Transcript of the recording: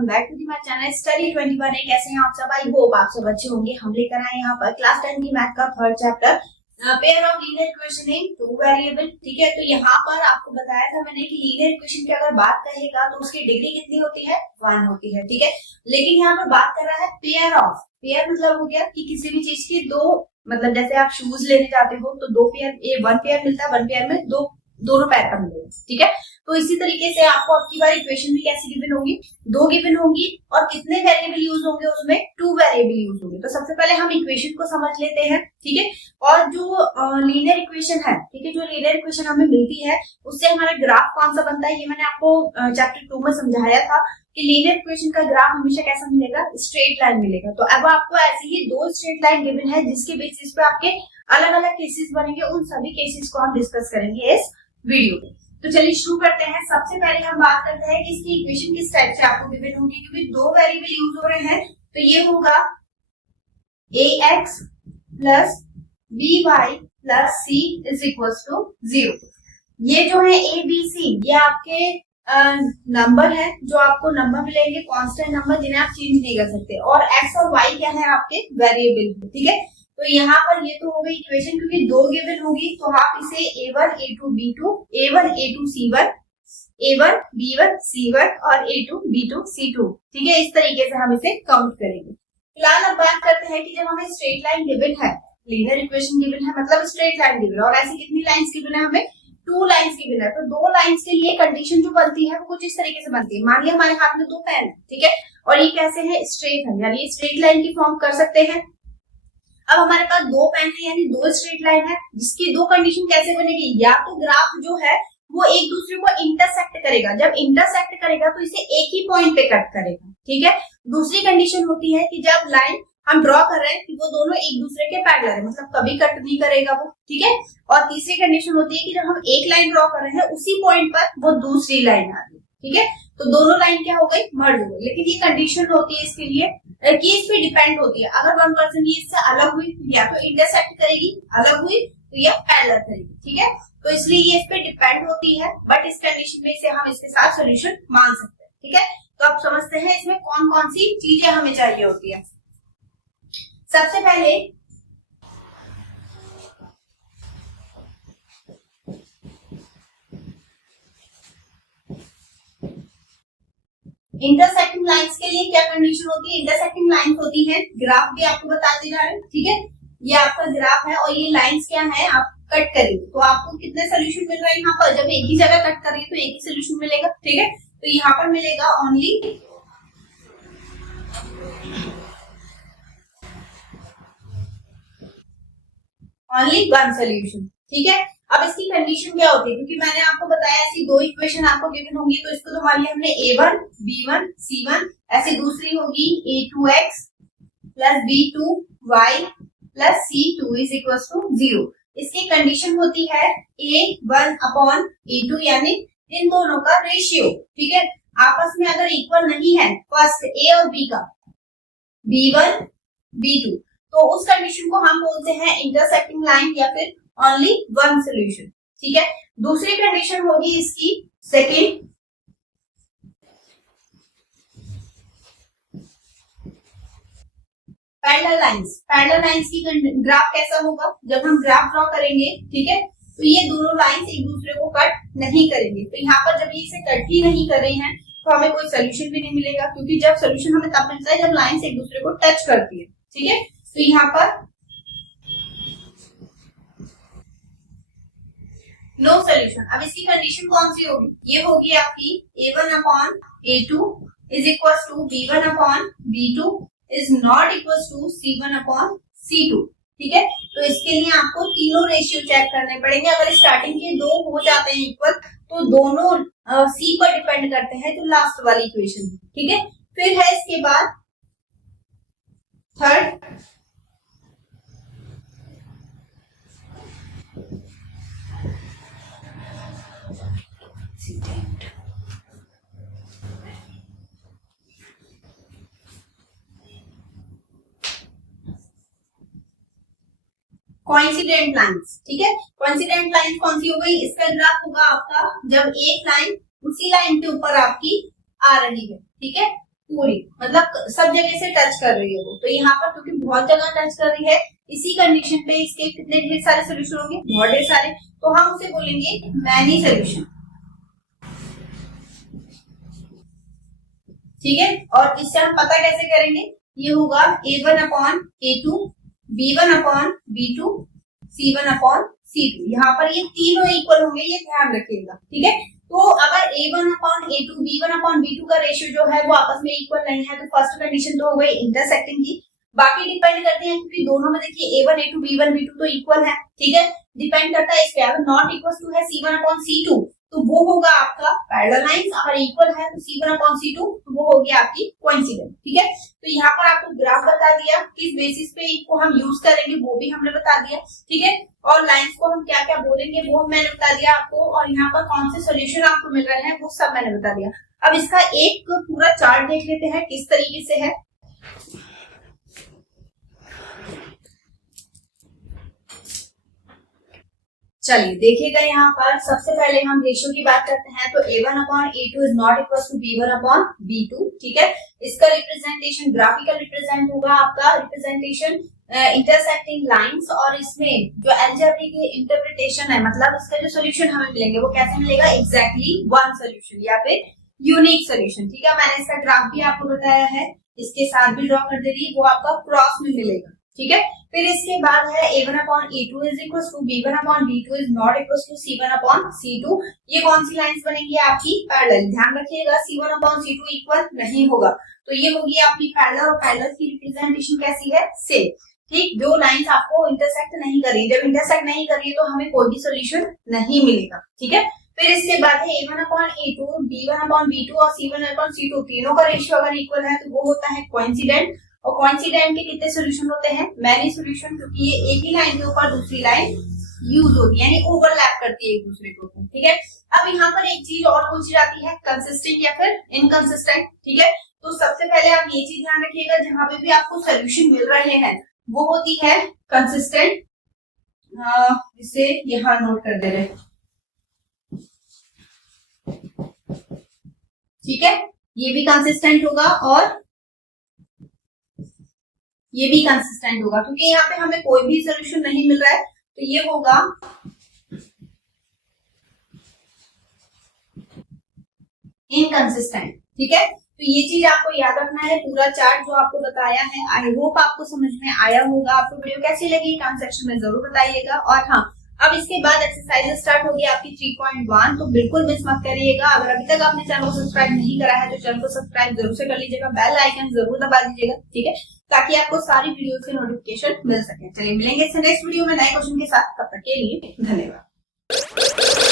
Welcome back to my channel study 21। कैसे हैं आप सब? आई होप आप सब अच्छे होंगे। हम लेकर आए यहाँ पर क्लास 10 की मैथ का third chapter pair of linear equation in two variable. ठीक है, तो यहाँ पर आपको बताया था मैंने कि लीनियर इक्वेशन की अगर बात कहेगा तो उसकी डिग्री कितनी होती है? 1 होती है। ठीक है, लेकिन यहाँ पर बात कर रहा है पेयर ऑफ। पेयर मतलब हो गया कि किसी भी चीज की दो, मतलब जैसे आप शूज लेने जाते हो तो दो पेयर, वन पेयर मिलता है, वन पेयर में दोनों पैर का मिलेगा। ठीक है, तो इसी तरीके से आपको अब की बार इक्वेशन भी कैसी गिवन होगी? दो गिवन होंगी और कितने वेरिएबल यूज होंगे उसमें? 2 वेरिएबल यूज होंगे। तो सबसे पहले हम इक्वेशन को समझ लेते हैं। ठीक है, और जो लीनियर इक्वेशन है, ठीक है, जो लीनियर इक्वेशन हमें मिलती है उससे हमारा ग्राफ कौन सा बनता है, ये मैंने आपको चैप्टर 2 में समझाया था कि लीनियर इक्वेशन का ग्राफ हमेशा कैसा मिलेगा? स्ट्रेट लाइन मिलेगा। तो अब आपको ऐसी ही दो स्ट्रेट लाइन गिवन है जिसके बेसिस पे आपके अलग अलग केसेस बनेंगे। उन सभी केसेस को हम डिस्कस करेंगे इस वीडियो में। तो चलिए शुरू करते हैं। सबसे पहले हम बात करते हैं कि इसकी इक्वेशन किस टाइप से आपको गिवन होगी, क्योंकि दो वेरिएबल यूज हो रहे हैं। तो ये होगा ax plus by plus c is equal to 0। ये जो है a b c ये आपके नंबर है, जो आपको नंबर मिलेंगे कांस्टेंट नंबर जिन्हें आप चेंज नहीं कर सकते। और x और y क्या है? आपके वेरिएबल। ठीक है, तो यहाँ पर ये तो हो गई इक्वेशन, क्योंकि दो गिवन होगी तो आप इसे a1 a2 b2 a1 a2 c1 a1 b1 c1 और a2 b2 c2, ठीक है, इस तरीके से हम इसे काउंट करेंगे। फिलहाल अब बात करते हैं कि जब हमें स्ट्रेट लाइन गिवन है, लीनियर इक्वेशन गिवन है, मतलब स्ट्रेट लाइन गिवन है, और ऐसी कितनी लाइंस गिवन है? हमें 2 लाइंस गिवन है। तो दो लाइंस के लिए कंडीशन जो बनती है वो कुछ इस तरीके से बनती है। मान लिया हमारे हाथ में दो पेन है, ठीक है, और ये कैसे है? स्ट्रेट है, यानी स्ट्रेट लाइन की फॉर्म कर सकते हैं। अब हमारे पास दो पेन है यानी दो स्ट्रेट लाइन है, जिसकी दो कंडीशन कैसे बनेगी? या तो ग्राफ जो है वो एक दूसरे को इंटरसेक्ट करेगा, जब इंटरसेक्ट करेगा तो इसे एक ही पॉइंट पे कट करेगा। ठीक है, दूसरी कंडीशन होती है कि जब लाइन हम ड्रॉ कर रहे हैं कि वो दोनों एक दूसरे के पैरेलल है, मतलब कभी कट नहीं करेगा वो। ठीक है, और तीसरी कंडीशन होती है कि जब हम एक लाइन ड्रॉ कर रहे हैं उसी पॉइंट पर वो दूसरी लाइन आ रही है। ठीक है, तो दोनों लाइन क्या हो गई? मर्ज हो गई। लेकिन ये कंडीशन होती है इसके लिए कि इस पे डिपेंड होती है। अगर वन पर्सन की इससे अलग हुई तो या तो इंटरसेक्ट करेगी, अलग हुई तो या पैरेलल करेगी। ठीक है, तो इसलिए ये इस पे डिपेंड होती है, बट इस कंडीशन में से हम इसके साथ सोल्यूशन मान सकते हैं। ठीक है, तो अब समझते हैं इसमें कौन कौन सी चीजें हमें चाहिए होती है। सबसे पहले इंटरसेक्टिंग लाइंस के लिए क्या कंडीशन होती है? इंटरसेक्टिंग लाइंस होती है, ग्राफ भी आपको बताते जा रहे हैं। ठीक है, ये आपका ग्राफ है और ये लाइंस क्या है? आप कट करेंगे तो आपको कितने सोल्यूशन मिल रहा है? यहाँ पर जब एक ही जगह कट कर रही है तो एक ही सोल्यूशन मिलेगा। ठीक है, तो यहाँ पर मिलेगा ओनली वन सोल्यूशन। ठीक है, अब इसकी कंडीशन क्या होती है? क्योंकि मैंने आपको बताया ऐसी दो इक्वेशन आपको गिवन होंगी, तो इसको तो मान लिया हमने a1 b1 c1, ऐसी दूसरी होगी a2x plus b2y plus c2 is equal to 0। इसकी कंडीशन होती है a1 अपॉन a2, यानी इन दोनों का रेशियो, ठीक है, आपस में अगर इक्वल नहीं है फर्स्ट a और b का, b1 b2, तो उस कंडीशन को हम बोलते हैं इंटरसेक्टिंग लाइन या फिर ओनली वन सोल्यूशन। ठीक है, दूसरी कंडीशन होगी इसकी second, parallel lines. Parallel lines की ग्राफ कैसा होगा? जब हम ग्राफ ड्रॉ करेंगे, ठीक है, तो ये दोनों लाइंस एक दूसरे को कट नहीं करेंगे। तो यहाँ पर जब ये इसे कट ही नहीं कर रही हैं तो हमें कोई सोल्यूशन भी नहीं मिलेगा, क्योंकि जब सोल्यूशन हमें तब मिलता है जब लाइंस एक दूसरे को टच करती है। ठीक है, तो यहाँ पर नो सोल्यूशन। अब इसकी कंडीशन कौन सी होगी? ये होगी आपकी a1 upon a2 is equal to b1 upon b2 is not equal to c1 upon c2। ठीक है, तो इसके लिए आपको तीनों रेशियो चेक करने पड़ेंगे। अगर स्टार्टिंग के दो हो जाते हैं इक्वल तो दोनों c पर डिपेंड करते हैं, तो लास्ट वाली इक्वेशन। ठीक है, फिर है इसके बाद थर्ड, कोइंसिडेंट लाइंस। ठीक है, कोइंसिडेंट लाइंस कौन सी हो गई? इसका ग्राफ होगा आपका जब एक लाइन उसी लाइन के ऊपर आपकी आ रही है। ठीक है, पूरी, मतलब सब जगह से टच कर रही है वो। तो यहाँ पर क्योंकि बहुत जगह टच कर रही है, इसी कंडीशन पे इसके कितने ढेर सारे सोल्यूशन होंगे, बहुत ढेर सारे। तो हम उसे बोलेंगे मैनी सोल्यूशन, ठीक है। और इससे हम पता कैसे करेंगे, ये होगा A1 upon A2, B1 upon B2, C1 upon C2। यहाँ पर ये तीनों इक्वल होंगे, ये ध्यान रखिएगा, ठीक है। तो अगर A1 upon A2, B1 upon B2 का रेशियो जो है वो आपस में इक्वल नहीं है, तो फर्स्ट कंडीशन तो हो गई इंटरसेक्टिंग की। बाकी डिपेंड करते हैं क्योंकि दोनों में देखिए A1 A2 B1 B2 तो इक्वल है, ठीक है। डिपेंड करता है इस पे, अगर नॉट इक्वल टू है C1 अपॉन C2 तो वो होगा आपका पैरेलल लाइंस, अगर इक्वल है तो C1 अपॉन C2 तो वो होगी आपकी कोइंसिडेंट, ठीक है। तो यहाँ पर आपको ग्राफ बता दिया, किस बेसिस पे इनको हम यूज करेंगे वो भी हमने बता दिया, ठीक है। और लाइंस को हम क्या क्या बोलेंगे वो मैंने बता दिया आपको, और यहाँ पर कौन से सोल्यूशन आपको मिल रहे हैं वो सब मैंने बता दिया। अब इसका एक पूरा चार्ट देख लेते हैं किस तरीके से है। चलिए देखिएगा, यहाँ पर सबसे पहले हम रेशियो की बात करते हैं। तो A1 upon A2 is not equal to B1 upon B2, ठीक है। इसका रिप्रेजेंटेशन ग्राफिकल रिप्रेजेंट होगा आपका, रिप्रेजेंटेशन इंटरसेक्टिंग लाइंस, और इसमें जो अलजेब्रिक इंटरप्रिटेशन है, मतलब इसका जो सोल्यूशन हमें मिलेंगे वो कैसे मिलेगा, एग्जैक्टली वन सोल्यूशन या फिर यूनिक सोल्यूशन, ठीक है। मैंने इसका ग्राफ भी आपको बताया है, इसके साथ भी ड्रॉ कर दे रही, वो आपका क्रॉस में मिलेगा, ठीक है। फिर इसके बाद है A1 upon A2 is equal to B1 upon B2 is not equal to C1 upon C2। ये कौन सी लाइंस बनेंगी आपकी, पैरेलल। ध्यान रखिएगा C1 अपॉन C2 इक्वल नहीं होगा, तो ये होगी आपकी पैरेलल, और पैरेलल की रिप्रेजेंटेशन कैसी है, सेम, ठीक। जो लाइंस आपको इंटरसेक्ट नहीं कर रही, जब इंटरसेक्ट नहीं कर रही है तो हमें कोई भी सोल्यूशन नहीं मिलेगा, ठीक है। फिर इसके बाद है A1 upon A2, B1 upon B2 और C1 अपॉन C2, तीनों का रेशियो अगर इक्वल है तो वो होता है कोइंसिडेंट। और कोइंसिडेंट के कितने सोल्यूशन होते हैं, मैनी सोल्यूशन, क्योंकि ये एक ही लाइन के ऊपर दूसरी लाइन यूज होती है, यानी ओवरलैप करती है एक दूसरे को, ठीक है। अब यहाँ पर एक चीज और पूछी जाती है, कंसिस्टेंट या फिर इनकंसिस्टेंट, ठीक है। तो सबसे पहले आप ये चीज ध्यान रखिएगा, जहां पे भी आपको सोल्यूशन मिल रहे हैं वो होती है कंसिस्टेंट। इसे यहाँ नोट कर दे रहे, ठीक है। ये भी कंसिस्टेंट होगा और ये भी कंसिस्टेंट होगा, क्योंकि यहाँ पे हमें कोई भी सोल्यूशन नहीं मिल रहा है, तो ये होगा इनकंसिस्टेंट, ठीक है। तो ये चीज आपको याद रखना है। पूरा चार्ट जो आपको बताया है, आई होप आपको समझ में आया होगा। आपको वीडियो कैसी लगी कमेंट सेक्शन में जरूर बताइएगा। और हाँ, अब इसके बाद एक्सरसाइज स्टार्ट होगी आपकी 3.1, तो बिल्कुल मिस मत करिएगा। अगर अभी तक आपने चैनल को सब्सक्राइब नहीं करा है तो चैनल को सब्सक्राइब जरूर से कर लीजिएगा, बेल आइकन जरूर दबा दीजिएगा, ठीक है, ताकि आपको सारी वीडियो के नोटिफिकेशन मिल सके। चलिए मिलेंगे नेक्स्ट वीडियो में नए क्वेश्चन के साथ, तब तक के लिए धन्यवाद।